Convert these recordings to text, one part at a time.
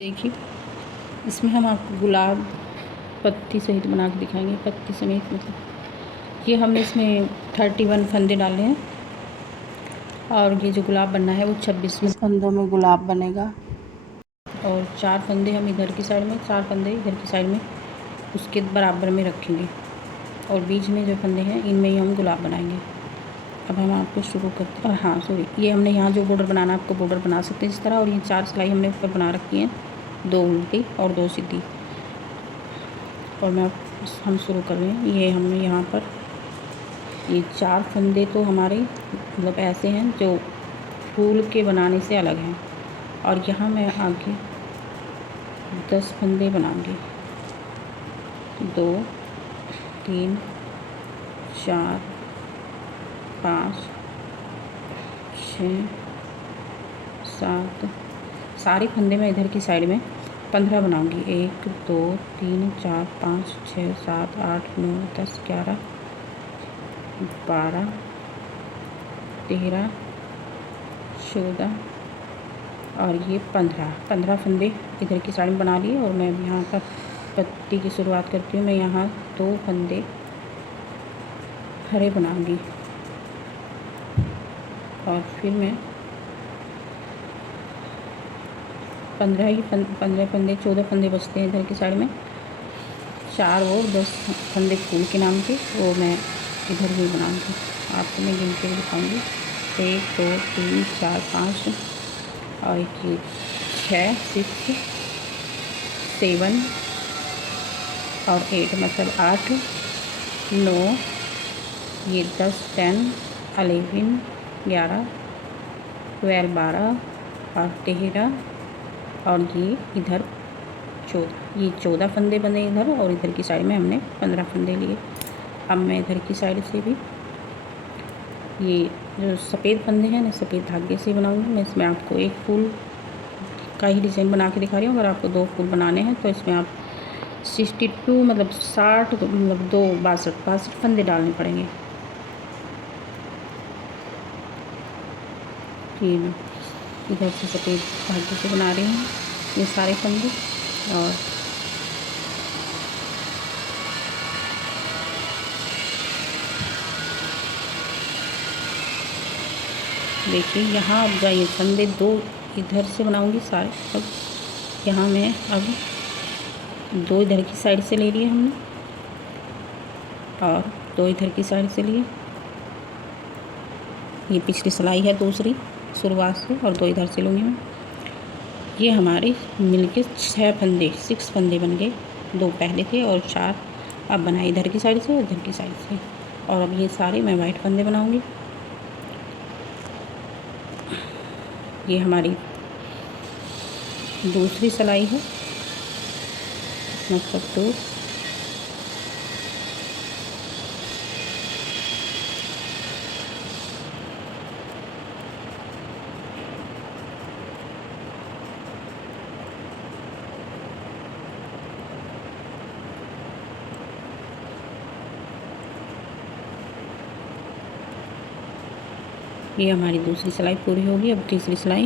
देखिए, इसमें हम आपको गुलाब पत्ती सहित बना के दिखाएंगे। पत्ती समेत मतलब ये हमने इसमें 31 फंदे डाले हैं और ये जो गुलाब बनना है वो 26 फंदों में गुलाब बनेगा। और 4 फंदे हम इधर की साइड में, 4 फंदे इधर की साइड में उसके बराबर में रखेंगे और बीच में जो फंदे हैं इनमें ही हम गुलाब बनाएंगे। अब हम आपको शुरू करते हैं। और हाँ सॉरी, ये हमने यहाँ जो बॉर्डर बनाना है आपको बॉर्डर बना सकते हैं इस तरह। और ये 4 सिलाई हमने ऊपर बना रखी हैं, 2 उल्टी और 2 सीधी। और हम शुरू कर रहे हैं। ये हमने यहाँ पर ये 4 फंदे तो हमारे मतलब ऐसे हैं जो फूल के बनाने से अलग हैं। और यहाँ मैं आगे 10 फंदे बनाऊंगी। 2 3 4 5 6 7 सारे फंदे मैं इधर की साइड में 15 बनाऊंगी। 1 2 3 4 5 6 7 8 9 10 11 12 13 14 और ये 15 फंदे इधर की साइड में बना लिए। और मैं यहाँ पर पत्ती की शुरुआत करती हूँ। मैं यहाँ 2 फंदे हरे बनाऊंगी और फिर मैं 15 फंदे 14 फंदे बचते हैं इधर की साइड में। 4 और 10 फंदे फूल के नाम के वो मैं इधर ही बनाऊंगी। आपको मैं गिन के दिखाऊंगी। 1 2 3 4 5 और ये 6 6 7 और 8 मतलब 8 9 ये 10 10 11 11 12 12 और 13 और ये इधर 14। ये 14 फंदे बने इधर और इधर की साइड में हमने 15 फंदे लिए। अब मैं इधर की साइड से भी ये जो सफ़ेद फंदे हैं ना सफ़ेद धागे से बनाऊंगी। मैं इसमें आपको एक फूल का ही डिज़ाइन बना के दिखा रही हूँ। अगर आपको 2 फूल बनाने हैं तो इसमें आप 62 मतलब 60 मतलब 2 62 फंदे डालने पड़ेंगे। ये इधर से सफ़ेद धागे से बना रही हूँ ये सारे फंदे। और देखिए यहाँ अब जाइए फंदे 2 इधर से बनाऊंगी सारे। अब यहाँ मैं अब 2 इधर की साइड से ले लिए हमने और 2 इधर की साइड से लिए। ये पिछली सिलाई है दूसरी शुरुआत से और 2 इधर से लूँगी मैं। ये हमारे मिलके 6 फंदे 6 फंदे बन गए। 2 पहले थे और 4 अब बनाए इधर की साइड से और इधर की साइड से। और अब ये सारे मैं वाइट फंदे बनाऊंगी। ये हमारी दूसरी सिलाई है मतलब 2 ये हमारी दूसरी सिलाई पूरी होगी। अब तीसरी सिलाई,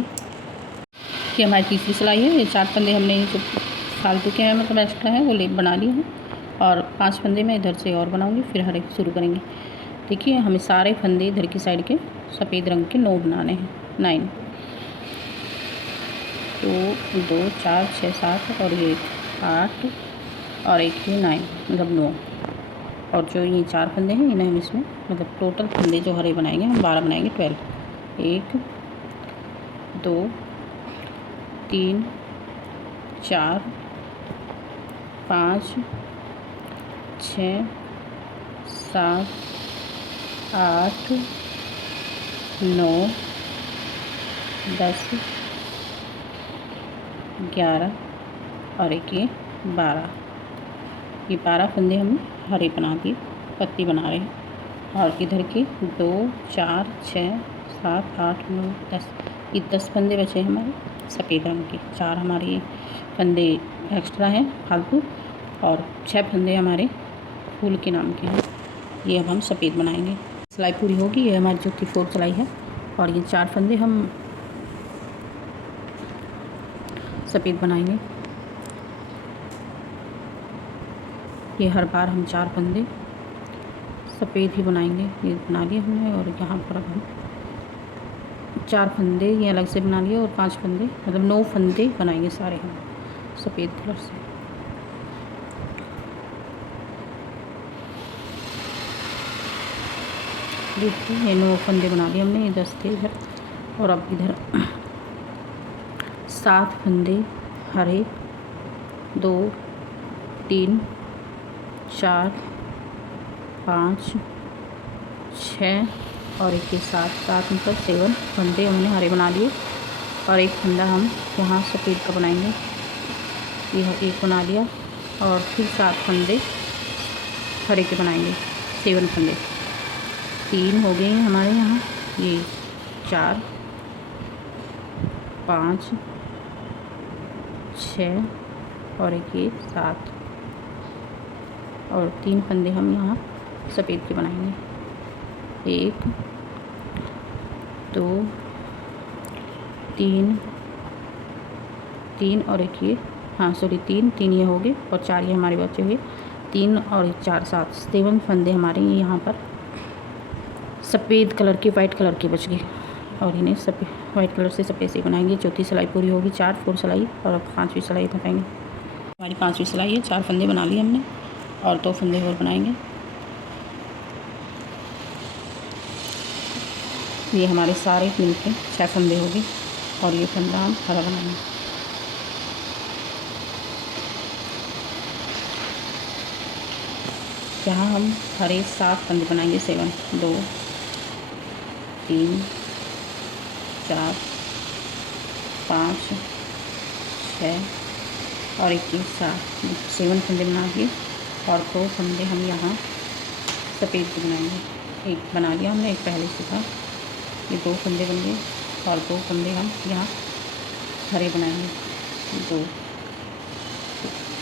ये हमारी तीसरी सिलाई है। ये 4 फंदे हमने जो फालतू के हैं मतलब एक्स्ट्रा है वो बना लिए हैं और 5 फंदे मैं इधर से और बनाऊंगी फिर हरे शुरू करेंगे। देखिए हमें सारे फंदे इधर की साइड के सफ़ेद रंग के 9 बनाने हैं। 9 2 2 4 6 7 और ये 8 और एक ये 9 मतलब 9। और जो ये 4 फंदे हैं इन्हें हम इसमें मतलब टोटल फंदे जो हरे बनाएंगे हम 12 बनाएंगे। 12 1 2 3 4 5 6 7 8 9 10 11 और एक ये 12। ये 12 फंदे हम हरे बना दिए, पत्ती बना रहे हैं। और इधर के 2 4 6 7 8 9 10 ये 10 फंदे बचे हमारे सफ़ेद रंग के। 4 हमारे फंदे एक्स्ट्रा हैं फालतू और 6 फंदे हमारे फूल के नाम के हैं। ये अब हम सफ़ेद बनाएंगे। सिलाई पूरी होगी। ये हमारी जो 4 सिलाई है और ये 4 फंदे हम सफ़ेद बनाएंगे। ये हर बार हम 4 फंदे सफ़ेद ही बनाएंगे। ये बना लिए हमने और यहाँ पर अब हम 4 फंदे ये अलग से बना लिए और 5 फंदे मतलब 9 फंदे बनाएंगे सारे हम सफ़ेद कलर से। देखिए ये 9 फंदे बना लिए हमने इधर से इधर, और अब इधर 7 फंदे हरे, 2 3 4 5 6 और एक के साथ मतलब 7 फंदे हमने हरे बना लिए और एक फंदा हम यहाँ सफ़ेद का बनाएंगे। यह एक बना लिया और फिर 7 फंदे हरे के बनाएंगे, 7 फंदे। 3 हो गए हैं हमारे यहाँ, ये 4 5 6 और एक ये 7 और 3 फंदे हम यहाँ सफ़ेद के बनाएंगे। 1 2 3 और एक ये, हाँ सॉरी 3 ये हो गए और 4 ये हमारे बचे हुए। 3 और 4 7 फंदे हमारे यहाँ पर सफ़ेद कलर के वाइट कलर के बच गए और इन्हें सफ़ेद वाइट कलर से सफ़ेद से बनाएंगे। चौथी सिलाई पूरी होगी, 4 सिलाई और अब 5वीं सिलाई बनाएंगे। हमारी 5वीं सिलाई है, 4 फंदे बना लिए हमने और 2 फंदे और बनाएंगे। ये हमारे सारे मिलके 6 फंदे हो गए और ये फंदा हम हरा बनाएंगे। यहाँ हम हरे 7 फंदे बनाएंगे, 7 2 3 4 5 6 और 1 7 फंदे बना दिए और 2 फंदे हम यहाँ सफ़ेद के बनाएंगे। एक बना लिया हमने, एक पहले से था, ये 2 फंदे बन गए और 2 फंदे हम यहाँ हरे बनाएंगे। 2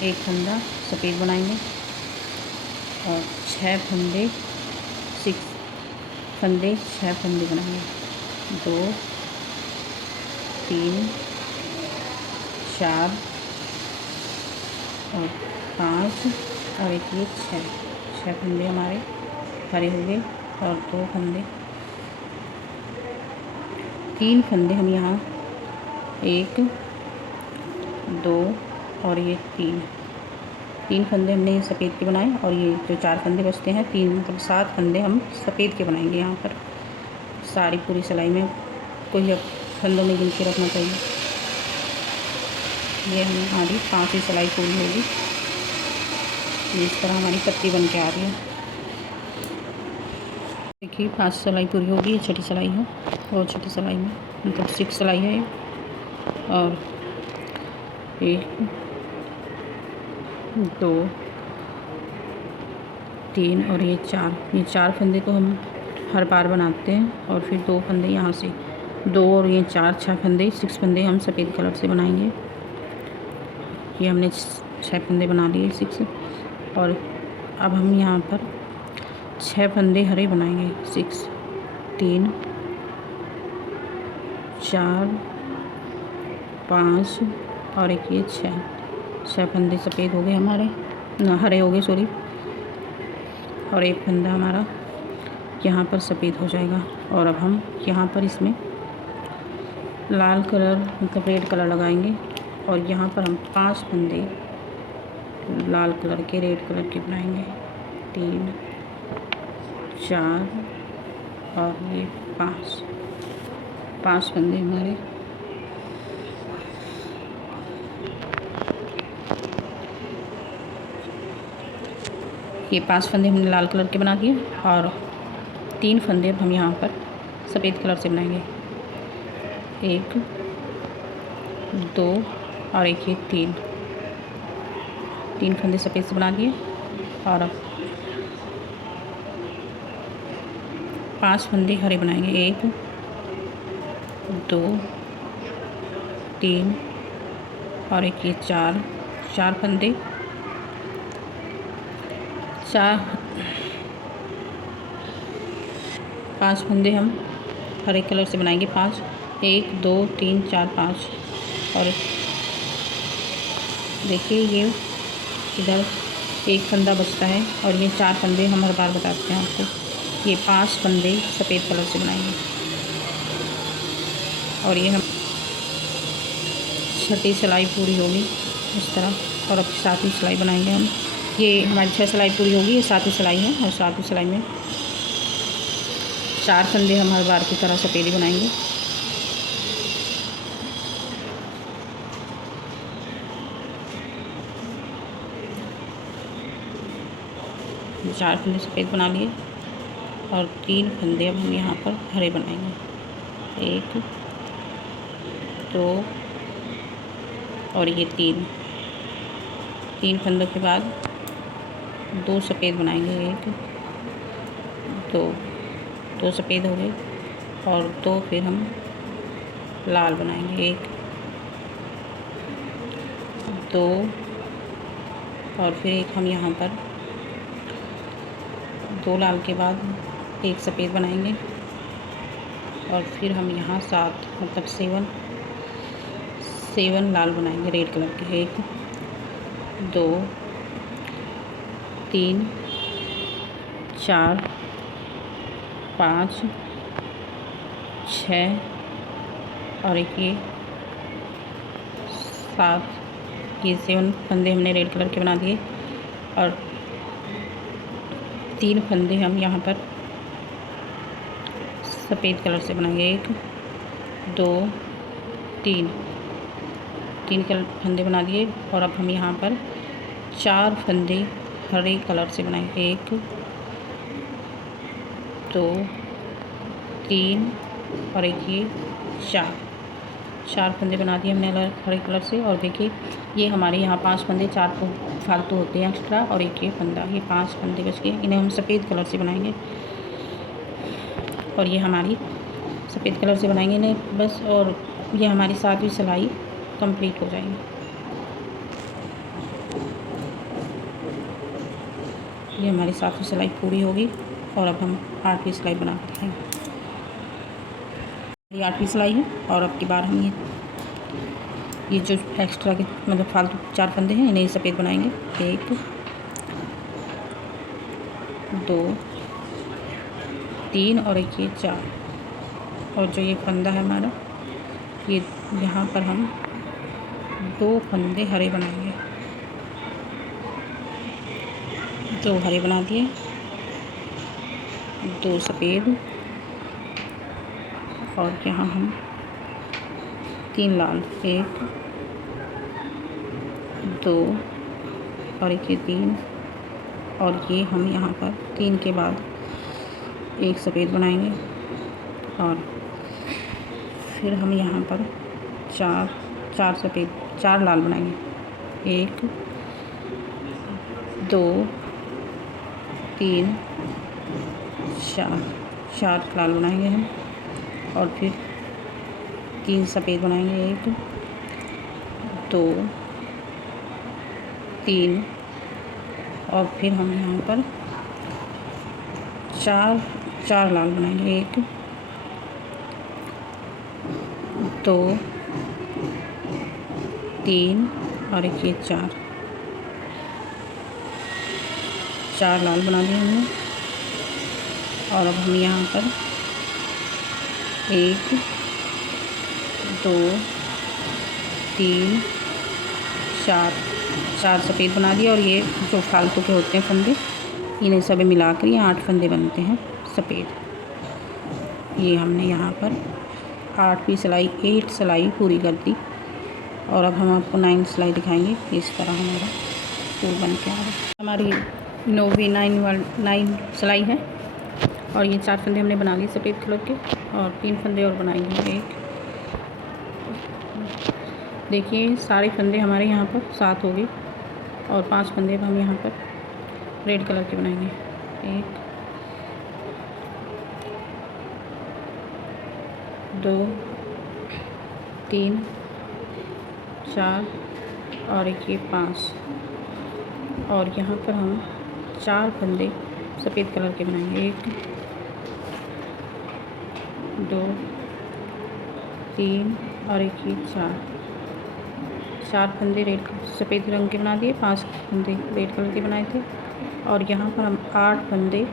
एक फंदा सफ़ेद बनाएंगे और 6 फंदे 6 फंदे 6 फंदे बनाएंगे। 2 3 4 और 5 और एक ये 6 फंदे हमारे हरे हो गए और 2 फंदे 3 फंदे हम यहाँ 1 2 और ये 3 फंदे हमने सफ़ेद के बनाए और ये जो 4 फंदे बचते हैं 3 मतलब 7 फंदे हम सफ़ेद के बनाएंगे। यहाँ पर सारी पूरी सिलाई में कोई फंदों में गिन के रखना चाहिए। ये हमारी 5वीं सिलाई पूरी होगी। इस तरह हमारी पत्ती बन के आ रही है। देखिए 5 सिलाई पूरी होगी, ये छठी सिलाई है और छठी सिलाई में मतलब 6 सिलाई है और 1 2 3 और ये 4 फंदे को हम हर बार बनाते हैं और फिर 2 फंदे यहाँ से 2 और ये 6 फंदे 6 फंदे हम सफ़ेद कलर से बनाएंगे। ये हमने 6 फंदे बना लिए 6 और अब हम यहाँ पर 6 फंदे हरे बनाएंगे। 6 3 4 5 और एक ये 6 फंदे सफ़ेद हो गए हमारे, हरे हो गए सॉरी, और एक फंदा हमारा यहाँ पर सफ़ेद हो जाएगा। और अब हम यहाँ पर इसमें लाल कलर मतलब रेड कलर लगाएंगे और यहाँ पर हम 5 फंदे लाल कलर के रेड कलर के बनाएंगे। 3 4 और ये 5 फंदे हमारे ये 5 फंदे हमने लाल कलर के बना दिए और 3 फंदे हम यहाँ पर सफ़ेद कलर से बनाएंगे। 1 2 और एक ये 3 फंदे सफ़ेद से बना दिए और अब 5 फंदे हरे बनाएंगे। 1 2 3 और एक ये 4 फंदे 5 फंदे हम हरे कलर से बनाएंगे। 5 1 2 3 4 5 और देखिए ये इधर एक फंदा बचता है और ये 4 फंदे हम हर बार बताते हैं आपको। ये 5 फंदे सफ़ेद कलर से बनाएंगे और ये हम छठी सिलाई पूरी होगी इस तरह। और अब 7वीं सिलाई बनाएंगे हम। ये हमारी 6 सिलाई पूरी होगी, ये 7वीं सिलाई है और 7वीं सिलाई में 4 फंदे हम हर बार की तरह सफ़ेदी बनाएंगे। चार फंदे सफ़ेद बना लिए और 3 फंदे अब हम यहाँ पर हरे बनाएंगे। 1 2 और ये 3 फंदों के बाद 2 सफ़ेद बनाएंगे। 1 2 सफ़ेद हो गए और 2 फिर हम लाल बनाएंगे। 1 2 और फिर एक हम यहाँ पर 2 लाल के बाद 1 सफ़ेद बनाएंगे और फिर हम यहाँ 7 मतलब 7 लाल बनाएंगे रेड कलर के। 1 2 3 4 5 6 और एक ये 7। ये 7 फंदे हमने रेड कलर के बना दिए और 3 फंदे हम यहाँ पर सफ़ेद कलर से बनाएंगे। 1 2 3 फंदे बना दिए और अब हम यहाँ पर 4 फंदे हरे कलर से बनाएंगे। 1 2 3 और एक ये 4 फंदे बना दिए हमने हरे कलर से। और देखिए ये हमारे यहाँ 5 फंदे, 4 तो फालतू होते हैं एक्स्ट्रा और एक ये फंदा, ये 5 फंदे बच गए। इन्हें हम सफ़ेद कलर से बनाएंगे और ये हमारी सफ़ेद कलर से बनाएंगे इन्हें बस। और ये हमारी 7वीं सिलाई कंप्लीट हो जाएगी। ये हमारी 7वीं सिलाई पूरी होगी और अब हम 8वीं सिलाई बनाते हैं। ये 8वीं सिलाई है और अब की बार हम ये जो एक्स्ट्रा के मतलब फालतू 4 फंदे हैं इन्हें सफ़ेद बनाएंगे। 1 2 3 और एक ये 4 और जो ये फंदा है हमारा ये यहाँ पर हम 2 फंदे हरे बनाएंगे। 2 हरे बना दिए, 2 सफ़ेद और यहाँ हम 3 लाल। 1 2 और एक ये 3 और ये हम यहाँ पर 3 के बाद 1 सफ़ेद बनाएंगे और फिर हम यहाँ पर 4 सफ़ेद 4 लाल बनाएंगे। 1 2 3 4 लाल बनाएंगे हम और फिर 3 सफ़ेद बनाएंगे। 1 2 3 और फिर हम यहाँ पर 4 लाल बनाएंगे। 1 2 3 और एक ये 4 लाल बना लिए हमने और अब हम यहाँ पर 1 2 3 4 सफ़ेद बना दिए और ये जो फालतू के होते हैं फंदे इन्हें सब मिलाकर ये 8 फंदे बनते हैं सफ़ेद। ये हमने यहाँ पर 8वीं सिलाई 8 सिलाई पूरी कर दी और अब हम आपको 9 सिलाई दिखाएंगे। इस तरह हमारा फूल बन के आ रहा है। हमारी 9वीं 9 सिलाई है और ये 4 फंदे हमने बना लिए सफ़ेद कलर के और 3 फंदे और बनाएंगे। 1 देखिए सारे फंदे हमारे यहाँ पर 7 हो गए और 5 फंदे अब हम यहाँ पर रेड कलर के बनाएंगे। 1 2 3 4 और एक ये 5 और यहाँ पर हम 4 फंदे सफ़ेद कलर के बनाएंगे। 1 2 3 और एक ये 4 फंदे सफ़ेद रंग के बना दिए, 5 फंदे रेड कलर के बनाए थे। और यहाँ पर हम 8 फंदे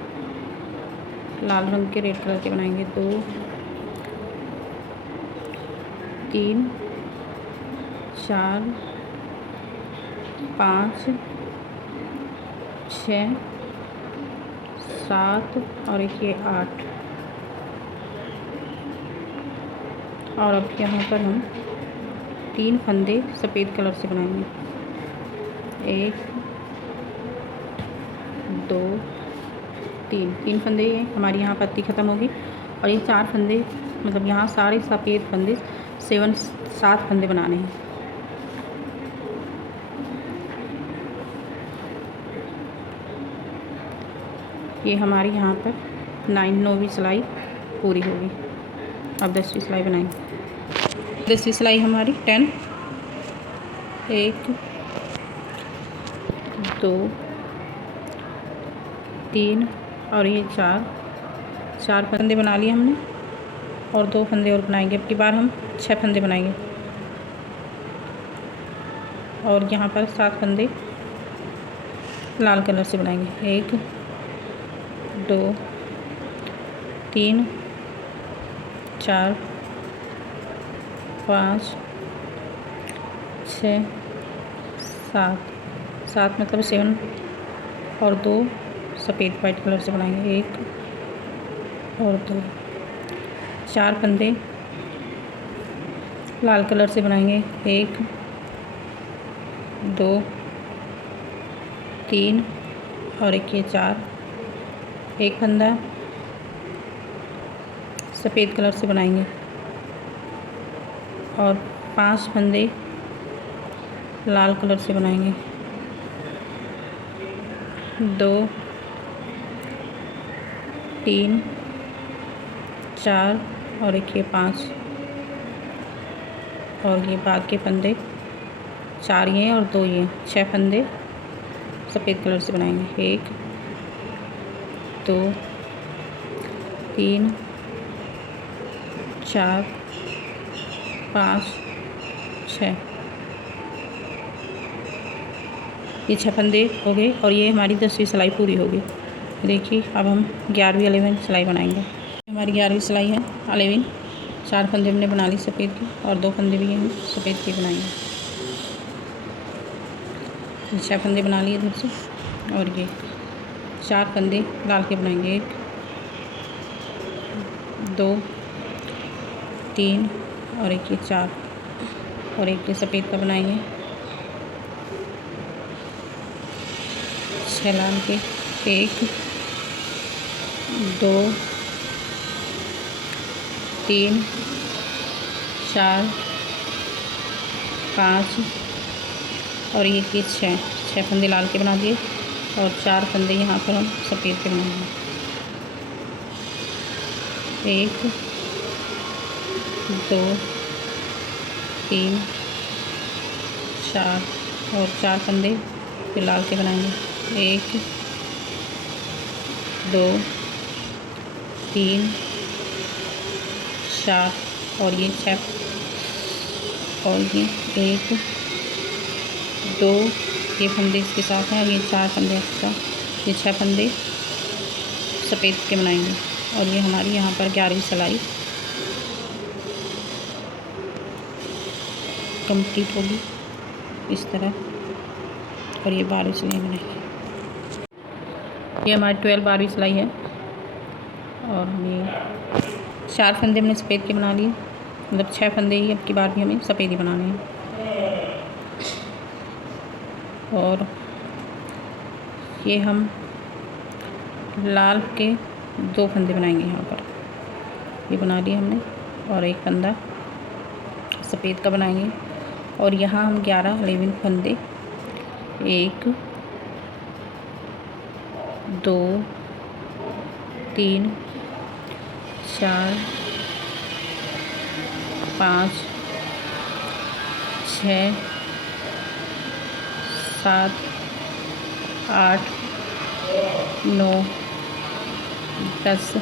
लाल रंग के रेड कलर के बनाएंगे। 2 3 4 5 6 7 और एक ये 8। और अब यहाँ पर हम 3 फंदे सफ़ेद कलर से बनाएंगे। 1 2 3 फंदे हमारी यहाँ पत्ती ख़त्म होगी। और ये 4 फंदे मतलब यहाँ सारे सफ़ेद फंदे 7 फंदे बनाने हैं। ये हमारी यहाँ पर 9वीं सिलाई पूरी होगी। अब 10वीं सिलाई बनाएंगे। 10वीं सिलाई हमारी 10 1 2 3 और ये 4 फंदे बना लिए हमने और 2 फंदे और बनाएंगे। अब की बार हम 6 फंदे बनाएंगे और यहाँ पर 7 फंदे लाल कलर से बनाएंगे। 1 2 3 4 5 6 7 मतलब 7 और 2 सफ़ेद वाइट कलर से बनाएंगे। 1 और 2 4 फंदे लाल कलर से बनाएंगे। 1 2 3 और एक ये 4। एक फंदा सफ़ेद कलर से बनाएंगे और 5 फंदे लाल कलर से बनाएंगे। 2 3 4 और एक ये 5 और ये बाद के फंदे 4 ये और 2 ये 6 फंदे सफ़ेद कलर से बनाएंगे। 1 2 3 4 5 6 ये 6 फंदे हो गए और ये हमारी 10वीं सिलाई पूरी होगी। देखिए अब हम 11वीं 11वीं सिलाई बनाएंगे। हमारी 11वीं सिलाई है 11। 4 फंदे हमने बना ली सफ़ेद की और 2 फंदे भी हम सफ़ेद के बनाएंगे। 6 फंदे बना लिए इधर से और ये 4 फंदे लाल के बनाएंगे। 1 2 3 और एक ये 4 और एक ये सफ़ेद का बनाएंगे। 6 लाल के। 1 2 3 4 5 और ये 6 फंदे लाल के बना दिए और 4 फंदे यहाँ पर हम सफ़ेद के बनाएंगे। 1 2 3 4 और 4 फंदे फिर लाल के बनाएंगे। 1 2 3 4 और ये 6 और ये 1 2 ये फंदे इसके साथ हैं और ये 4 फंदे एक्स्ट्रा, ये 6 फंदे सफ़ेद के बनाएंगे। और ये हमारी यहाँ पर 11वीं सिलाई कंप्लीट होगी इस तरह। और ये 12वीं सिलाई बनाएंगे। ये हमारी 12वीं सिलाई है और हम ये 4 फंदे हमने सफ़ेद के बना लिए, मतलब 6 फंदे ही अब की बार भी हमें सफ़ेद ही बनाने हैं। और ये हम लाल के 2 फंदे बनाएंगे यहाँ पर, ये बना लिए हमने और एक फंदा सफ़ेद का बनाएंगे। और यहाँ हम 11 फंदे 1 2 3 4 5 6 7 8 9 10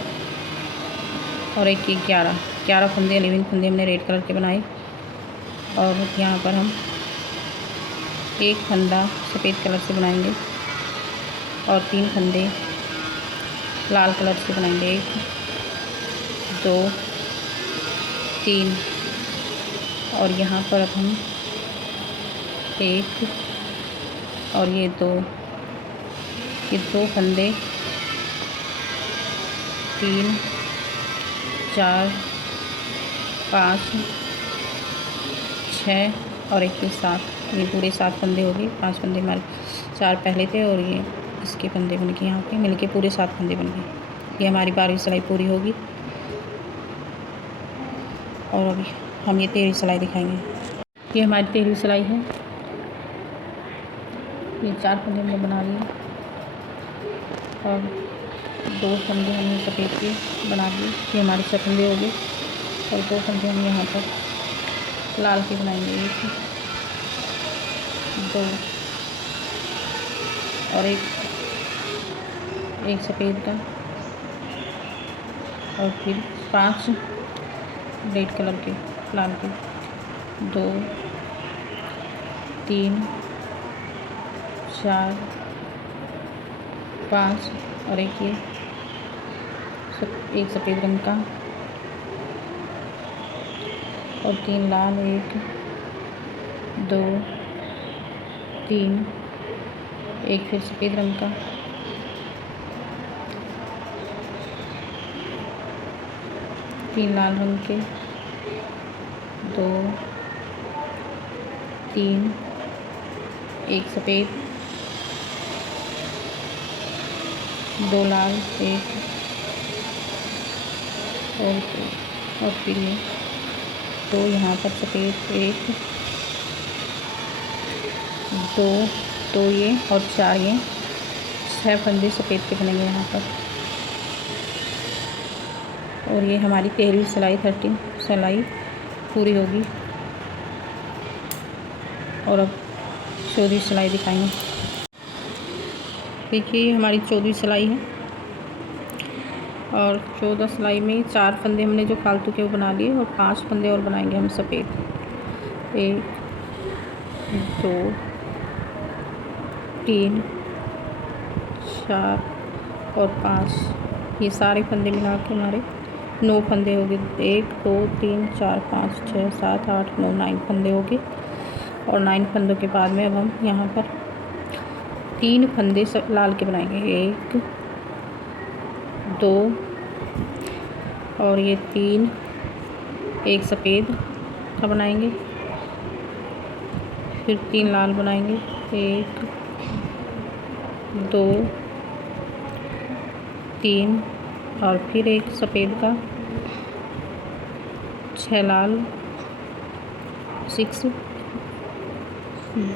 और एक 11 फंदे 11 फंदे हमने रेड कलर के बनाए। और यहाँ पर हम एक फंदा सफ़ेद कलर से बनाएंगे और 3 फंदे लाल कलर से बनाएंगे। 1 2 3 और यहाँ पर अब हम 1 और ये 2 फंदे 3 4 5 6 और एक 7, ये पूरे 7 फंदे हो गए। 5 फंदे हमारे 4 पहले थे और ये इसके फंदे बन के यहाँ पे मिलके पूरे 7 फंदे बन गए। ये हमारी 12वीं सिलाई पूरी होगी। और अभी हम ये 13वीं सिलाई दिखाएंगे। ये हमारी 13वीं सिलाई है। ये 4 फंदे हमने बना लिए और 2 फंदे हमने सफ़ेद के बना लिए। ये हमारे 6 फंदे हो गए और 2 फंदे हम यहाँ पर लाल के बनाएंगे। 1 2 और एक सफ़ेद का और फिर 5 रेड कलर के लाल के, 2 3 4 5 और एक सफ़ेद रंग का और 3 लाल, 1 2 3 एक फिर सफ़ेद रंग का, 3 लाल रंग के, 2 3 एक सफ़ेद, 2 लाल, 1 और फिर ये 2 यहाँ पर सफ़ेद, 1 2 ये और 4 ये 6 फंदे सफ़ेद के बनेंगे यहाँ पर। और ये हमारी 13वीं सिलाई 13 सिलाई पूरी होगी। और अब 14वीं सिलाई दिखाएंगे। देखिए ये हमारी 14वीं सिलाई है और 14 सिलाई में 4 फंदे हमने जो फालतू के वो बना लिए और 5 फंदे और बनाएंगे हम सफ़ेद। 1 2 3 4 और 5, ये सारे फंदे मिला के हमारे 9 फंदे हो गए। 1 2 3 4 5 6 7 8 9 9 फंदे हो गए। और 9 फंदों के बाद में अब हम यहाँ पर 3 फंदे लाल के बनाएंगे। 1 2 और ये 3 एक सफ़ेद का बनाएंगे, फिर 3 लाल बनाएंगे। 1 2 3 और फिर एक सफ़ेद का, 6 लाल, 6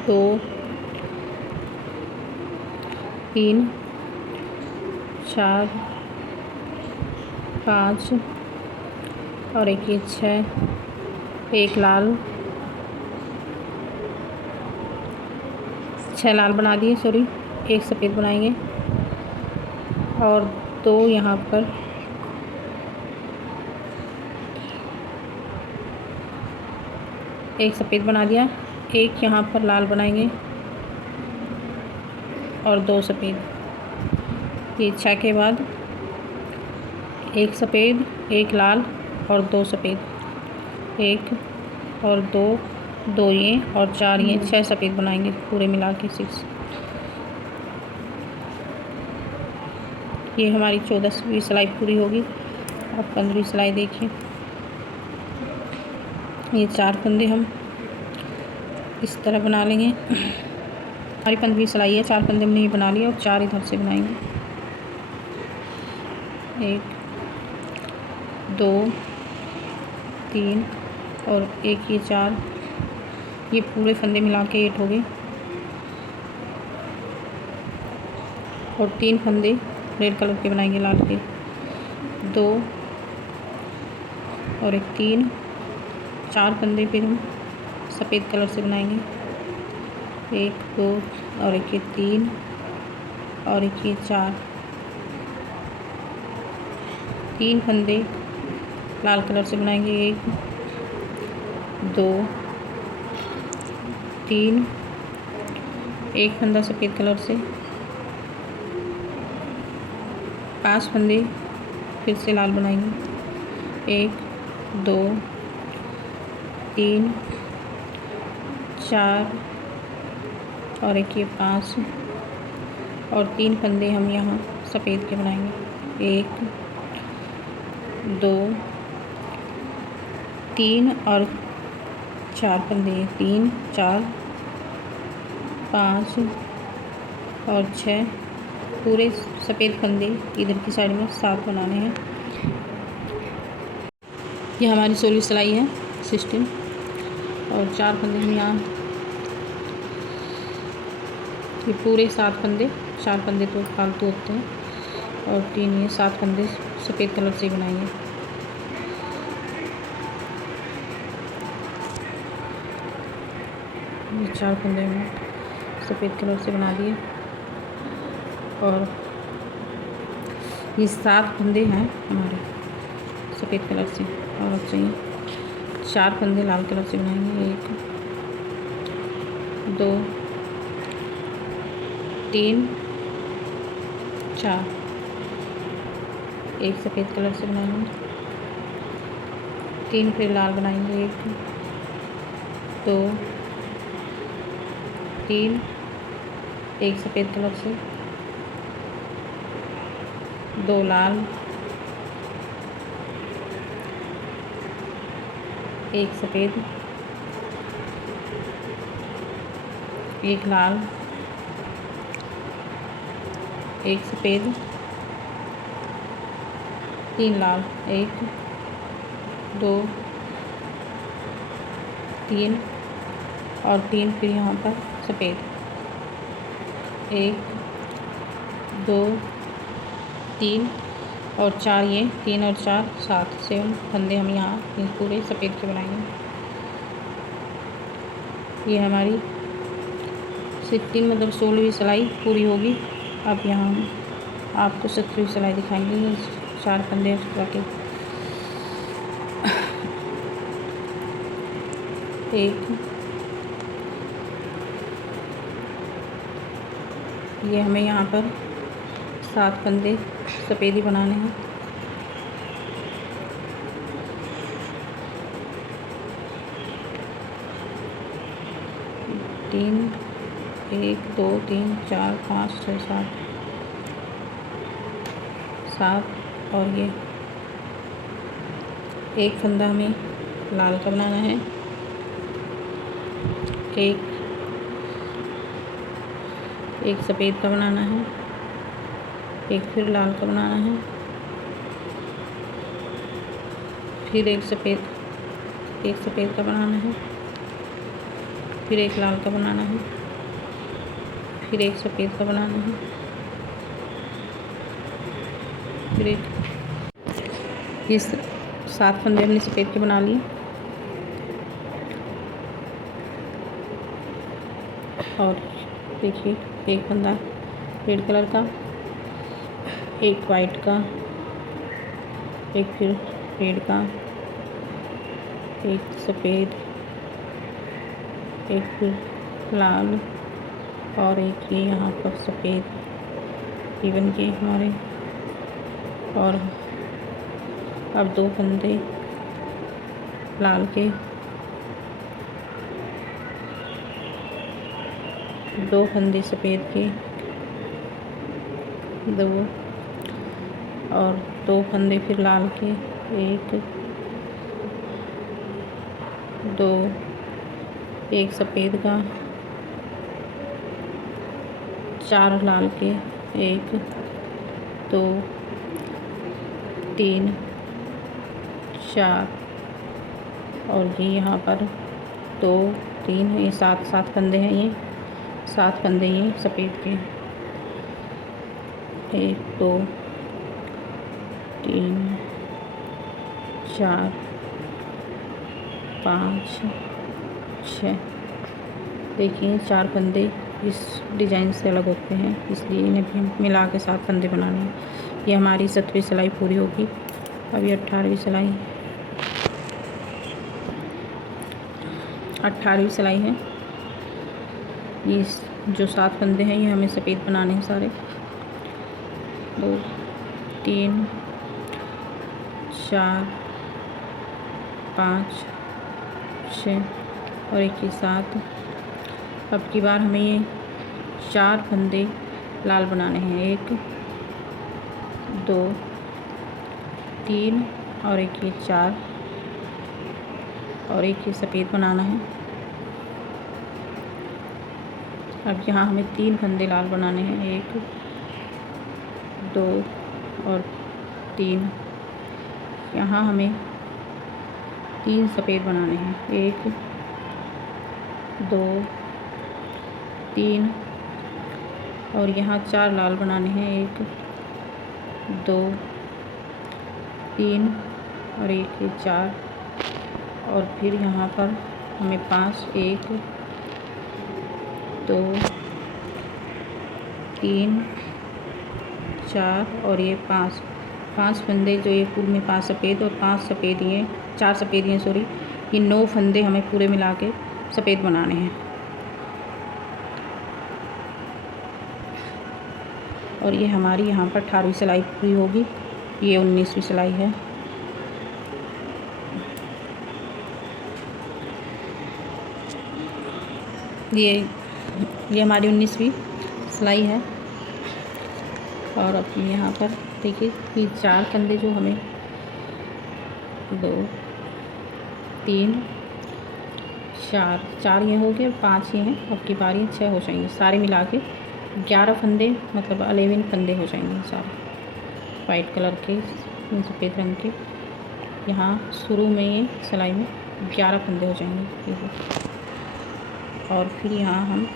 2 3 4 5 और एक ये 6, एक लाल, 6 लाल बना दिए, सॉरी, एक सफ़ेद बनाएंगे और 2 यहाँ पर एक सफ़ेद बना दिया, एक यहाँ पर लाल बनाएंगे और 2 सफ़ेद। ये 6 के बाद एक सफ़ेद, एक लाल और 2 सफ़ेद, 1 और 2 ये और 4 ये, 6 सफ़ेद बनाएंगे पूरे मिला के 6। ये हमारी 14वीं सिलाई पूरी होगी। अब 15वीं सिलाई देखिए। ये 4 फंदे हम इस तरह बना लेंगे। हमारी 15वीं सिलाई है, 4 फंदे हमने ये बना लिए और 4 इधर से बनाएंगे। 1 2 3 और एक ये 4, ये पूरे फंदे मिला के 8 हो गए। और 3 फंदे रेड कलर के बनाएंगे, लाल के, 2 और एक 3, 4 फंदे फिर हम सफ़ेद कलर से बनाएंगे। 1 2 और एक ये 3 और एक ये 4, 3 फंदे लाल कलर से बनाएंगे। 1 2 3 एक फंदा सफ़ेद कलर से, 5 फंदे फिर से लाल बनाएंगे। 1 2 3 4 और एक ये 5 और 3 फंदे हम यहाँ सफ़ेद के बनाएंगे। 1 2 3 और 4 फंदे, 3 4 5 और 6 पूरे सफ़ेद फंदे इधर की साइड में 7 बनाने हैं। ये हमारी 16वीं सिलाई है 16 और 4 फंदे हम यहाँ, ये पूरे 7 फंदे, 4 फंदे तो फालतू होते हैं और 3 ये 7 फंदे सफ़ेद कलर से बनाएंगे। ये 4 फंदे हमने सफ़ेद कलर से बना दिए और ये 7 फंदे हैं हमारे सफ़ेद कलर से और अब चाहिए 4 फंदे लाल कलर से बनाएंगे। 1 2 3 4 एक सफ़ेद कलर से बनाएंगे, 3 फिर लाल बनाएंगे। 1 2 3 एक सफ़ेद कलर से, 2 लाल, 1 सफ़ेद, 1 लाल, 1 सफ़ेद, 3 लाल, 1 2 3 और 3 फिर यहाँ पर सफ़ेद। 1 2 3 और 4 ये 3 और 4 7 7 फंदे हम यहाँ पूरे सफ़ेद के बनाएंगे। ये हमारी 16 मतलब 16वीं सिलाई पूरी होगी। अब यहाँ हम आपको 17वीं सिलाई दिखाएंगे। 4 फंदे बाकी 1 ये हमें यहाँ पर 7 फंदे सफ़ेद ही बनाने हैं। तीन 1 2 3 4 5 6 7 और ये एक फंदा हमें लाल का बनाना है। एक सफ़ेद का बनाना है, एक फिर लाल का बनाना है, फिर एक सफ़ेद का बनाना है, फिर एक लाल का बनाना है, फिर एक सफ़ेद का बनाना है, फिर एक। ये 7 फंदे हमने सफ़ेद के बना लिए और देखिए एक फंदा रेड कलर का, एक वाइट का, एक फिर रेड का, एक सफ़ेद, एक फिर लाल और एक ये यहाँ पर सफ़ेद इवन के हमारे। और अब 2 फंदे लाल के, 2 फंदे सफ़ेद के, 2 और 2 फंदे फिर लाल के, 1 2 एक सफ़ेद का, 4 लाल के, 1 2 3 4 और ये यहाँ पर 2 3 ये 7 फंदे हैं। ये 7 फंदे ये सफ़ेद के, 1 2 3 4 5 6। देखिए 4 फंदे इस डिज़ाइन से अलग होते हैं, इसलिए इन्हें भी मिला के 7 फंदे बनाने हैं। ये हमारी 17वीं सिलाई पूरी होगी। अब ये 18वीं सिलाई, 18वीं सिलाई है। ये जो 7 फंदे हैं ये हमें सफ़ेद बनाने हैं सारे। 2 3 4 5 6 और एक ही 7। अब की बार हमें ये 4 फंदे लाल बनाने हैं। 1 2 3 और एक ये 4 और एक ये सफ़ेद बनाना है। अब यहाँ हमें 3 फंदे लाल बनाने हैं। 1 2 और 3। यहाँ हमें 3 सफ़ेद बनाने हैं। 1 2 3 और यहाँ 4 लाल बनाने हैं। 1 2 3 और एक ये 4 और फिर यहाँ पर हमें 5 1 2 3 4 और ये 5 फंदे, जो ये पूरे में 5 सफ़ेद और 5 सफ़ेद ये 4 सफ़ेद हैं सॉरी, ये 9 फंदे हमें पूरे मिला के सफ़ेद बनाने हैं। और ये हमारी यहाँ पर 18वीं सिलाई पूरी होगी। ये 19वीं सिलाई है। ये हमारी 19वीं सिलाई है। और अब यहाँ पर देखिए ये 4 फंदे जो हमें 2 3 4 ये हो गए, 5 ये हैं। अब की बारी 6 हो जाएंगे सारे मिला के 11 फंदे, मतलब 11 फंदे हो जाएंगे सारे वाइट कलर के, सफ़ेद रंग के। यहाँ शुरू में ये सिलाई में 11 फंदे हो जाएंगे। और फिर यहाँ हम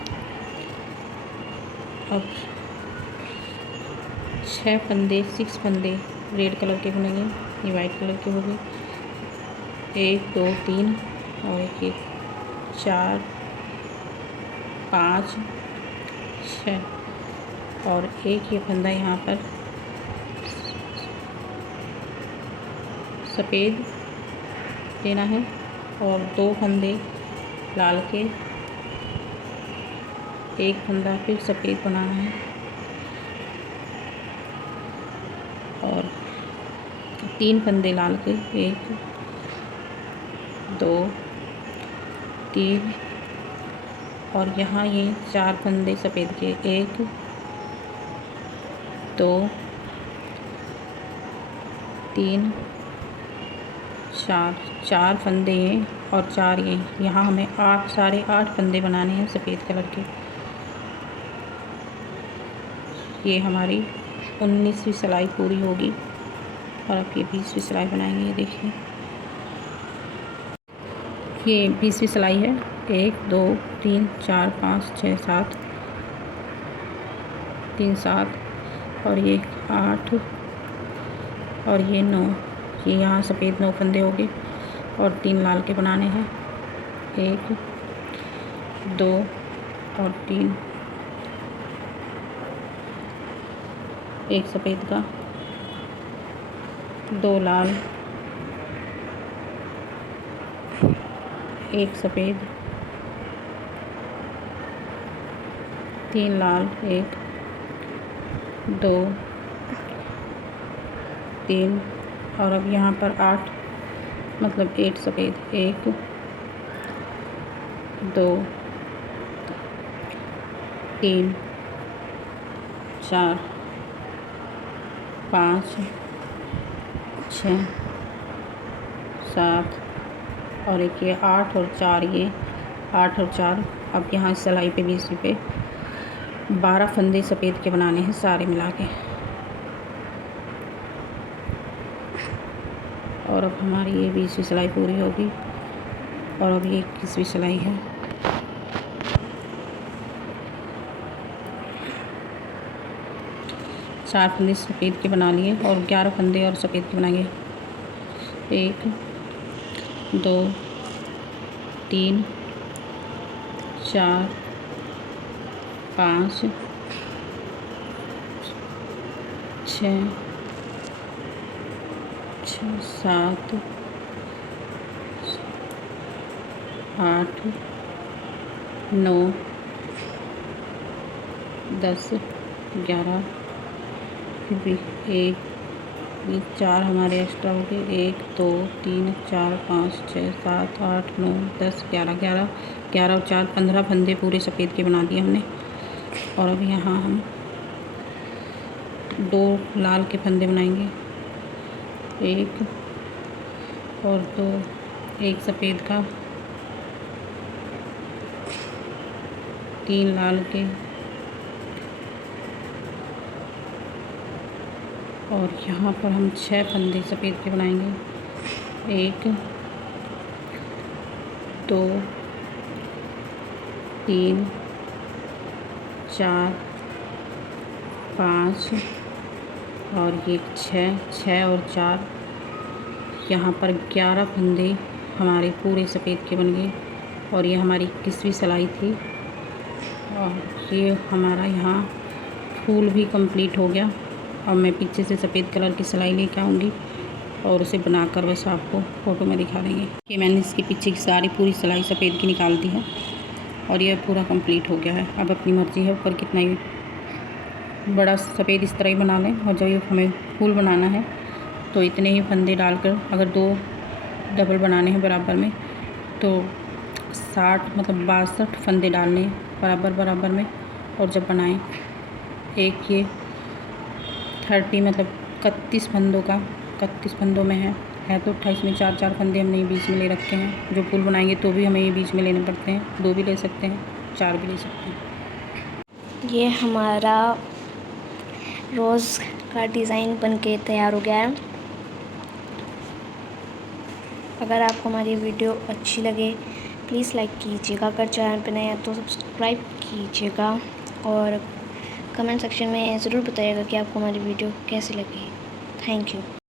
अब 6 फंदे रेड कलर के बनेंगे। ये वाइट कलर के हो गए। 1 2 3 और एक 4 5 6 और एक ये फंदा यहाँ पर सफ़ेद देना है और 2 फंदे लाल के, एक फंदा फिर सफ़ेद बनाना है और 3 फंदे लाल के। 1 2 3 और यहाँ ये 4 फंदे सफ़ेद के। 1 2 3 4 फंदे हैं और 4 ये। यहाँ हमें 8 साढ़े 8 फंदे बनाने हैं सफ़ेद कलर के। ये हमारी 19वीं सिलाई पूरी होगी। और अब ये 20वीं सिलाई बनाएंगे। ये देखिए ये 20वीं सिलाई है। 1 2 3 4 5 6 7 3 7 और ये 8 और ये 9। ये यहाँ सफ़ेद 9 फंदे हो गए और 3 लाल के बनाने हैं। 1 2 और 3, एक सफ़ेद का, 2 लाल, एक सफ़ेद, 3 लाल, 1 2 3 और अब यहाँ पर 8, मतलब 8 सफ़ेद। 1 2 3 4 5 6 7 और एक ये 8 और 4, ये 8 और 4। अब यहाँ सिलाई पे 20वीं पे 12 फंदे सफ़ेद के बनाने हैं सारे मिला के। और अब हमारी ये 20वीं सिलाई पूरी होगी। और अब ये 21वीं सिलाई है। चार फंदे सफ़ेद के बना लिए और 11 फंदे और सफ़ेद के बनाएंगे। 1 2 3 4 5 6 7 8 9 10 11 फिर भी 1 ये 4 हमारे एक्स्ट्रा हो गए। 1 2 3 4 5 6 7 8 9 10 11 और 4 15 फंदे पूरे सफ़ेद के बना दिए हमने। और अब यहाँ हम 2 लाल के फंदे बनाएंगे, 1 और 2, 1 सफ़ेद का, 3 लाल के और यहाँ पर हम 6 फंदे सफ़ेद के बनाएंगे। 1 2 3 4 5 और ये 6 और 4, यहाँ पर 11 फंदे हमारे पूरे सफ़ेद के बन गए। और ये हमारी 21वीं सिलाई थी और ये हमारा यहाँ फूल भी कंप्लीट हो गया। अब मैं पीछे से सफ़ेद कलर की सिलाई लेके आऊँगी और उसे बनाकर बस आपको फ़ोटो में दिखा देंगे कि मैंने इसके पीछे की सारी पूरी सिलाई सफ़ेद की निकाल दी है और यह पूरा कंप्लीट हो गया है। अब अपनी मर्ज़ी है ऊपर कितना ही बड़ा सफ़ेद इस तरह ही बना लें, और जब हमें फूल बनाना है तो इतने ही फंदे डालकर, अगर 2 डबल बनाने हैं बराबर में तो 60 मतलब 62 फंदे डालने बराबर में। और जब बनाएं एक ये 30 मतलब 31 फंदों का 31 फंदों में है तो 28 में 4 फंदे हमने ये बीच में ले रखे हैं। जो फूल बनाएंगे तो भी हमें ये बीच में लेने पड़ते हैं, 2 भी ले सकते हैं, 4 भी ले सकते हैं। ये हमारा रोज़ का डिज़ाइन बनके तैयार हो गया है। अगर आपको हमारी वीडियो अच्छी लगे प्लीज़ लाइक कीजिएगा, अगर चैनल पर नए हैं तो सब्सक्राइब कीजिएगा और कमेंट सेक्शन में ज़रूर बताइएगा कि आपको हमारी वीडियो कैसी लगी। Thank you.